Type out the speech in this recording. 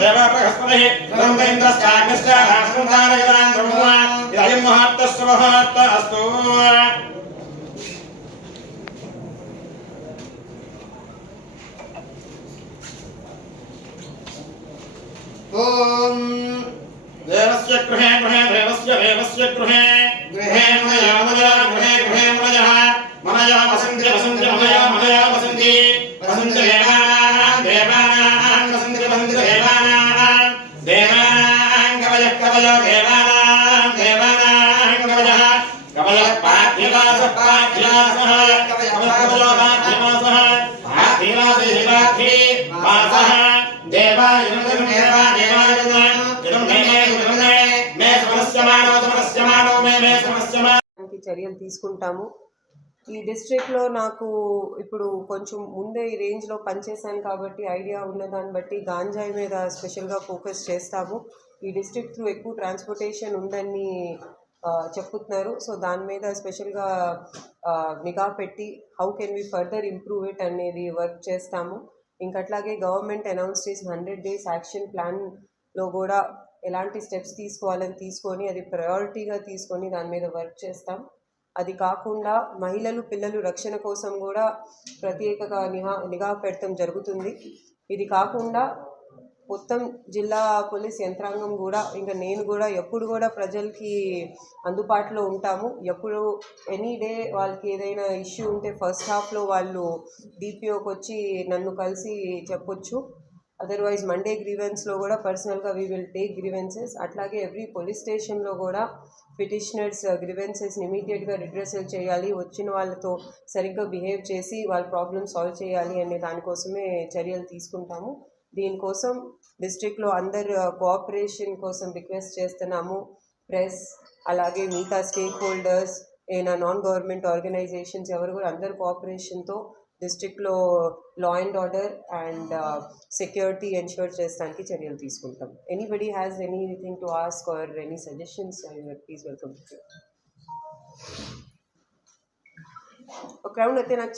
देवापहस्पतिः ब्रह्मेन्द्रश्चाग्निश्च राष्ट्रं धारयतां ब्रह्मा इदयं महात्तस्य महात्त अस्तु ॐ देवस्य गृहे गृहे देवस्य गृहे गृहे मनया मनया गृहे गृहे मनयः मनया वसन्ति वसन्ति मनया वसन्ति वसन्ति देवानां वसन्ति वसन्ति देवानां कवयः देवानां कवयः कवयः पाठ्यदासः पाठ्यदासः कवयो पाठ्यदासः पाठ्यदासः वासः చర్యలు తీసుకుంటాము. ఈ డిస్ట్రిక్ట్లో నాకు ఇప్పుడు కొంచెం ముందే ఈ రేంజ్లో పనిచేశాను కాబట్టి ఐడియా ఉన్న దాన్ని బట్టి గాంజాయి మీద స్పెషల్గా ఫోకస్ చేస్తాము. ఈ డిస్ట్రిక్ట్ త్రూ ఎక్కువ ట్రాన్స్పోర్టేషన్ ఉందని చెప్తున్నారు. సో దాని మీద స్పెషల్గా నిఘా పెట్టి how can we further improve it అనేది వర్క్ చేస్తాము. ఇంకట్లాగే గవర్నమెంట్ అనౌన్స్ చేసిన 100 days యాక్షన్ ప్లాన్లో కూడా ఎలాంటి స్టెప్స్ తీసుకోవాలని తీసుకొని అది ప్రయారిటీగా తీసుకొని దాని మీద వర్క్ చేస్తాం. అది కాకుండా మహిళలు పిల్లలు రక్షణ కోసం కూడా ప్రత్యేకంగా నిఘా పెట్టడం జరుగుతుంది. ఇది కాకుండా మొత్తం జిల్లా పోలీస్ యంత్రాంగం కూడా ఇంకా నేను కూడా ఎప్పుడు కూడా ప్రజలకి అందుబాటులో ఉంటాము. ఎప్పుడు ఎనీ డే వాళ్ళకి ఏదైనా ఇష్యూ ఉంటే ఫస్ట్ హాఫ్లో వాళ్ళు డిపిఓకి వచ్చి నన్ను కలిసి చెప్పొచ్చు. అదర్వైజ్ మండే గ్రీవెన్స్లో కూడా పర్సనల్గా వీ విల్ టేక్ గ్రీవెన్సెస్. అట్లాగే ఎవ్రీ పోలీస్ స్టేషన్లో కూడా పిటిషనర్స్ గ్రీవెన్సెస్ని ఇమీడియట్గా రిడ్రెసల్ చేయాలి, వచ్చిన వాళ్ళతో సరిగ్గా బిహేవ్ చేసి వాళ్ళ ప్రాబ్లమ్ సాల్వ్ చేయాలి అనే దానికోసమే చర్యలు తీసుకుంటాము. దీనికోసం డిస్ట్రిక్ట్లో అందరు కోఆపరేషన్ కోసం రిక్వెస్ట్ చేస్తున్నాము. ప్రెస్ అలాగే మిగతా స్టేక్ హోల్డర్స్ ఏనా నాన్ గవర్నమెంట్ ఆర్గనైజేషన్స్ ఎవరు కూడా అందరు కోఆపరేషన్తో డిస్ట్రిక్ట్లో law and order and security ensure చేసడానికి చర్యలు తీసుకుంటాం. Anybody has anything to ask or any suggestions, please welcome. ఒక రౌండ్ అయితే నాకు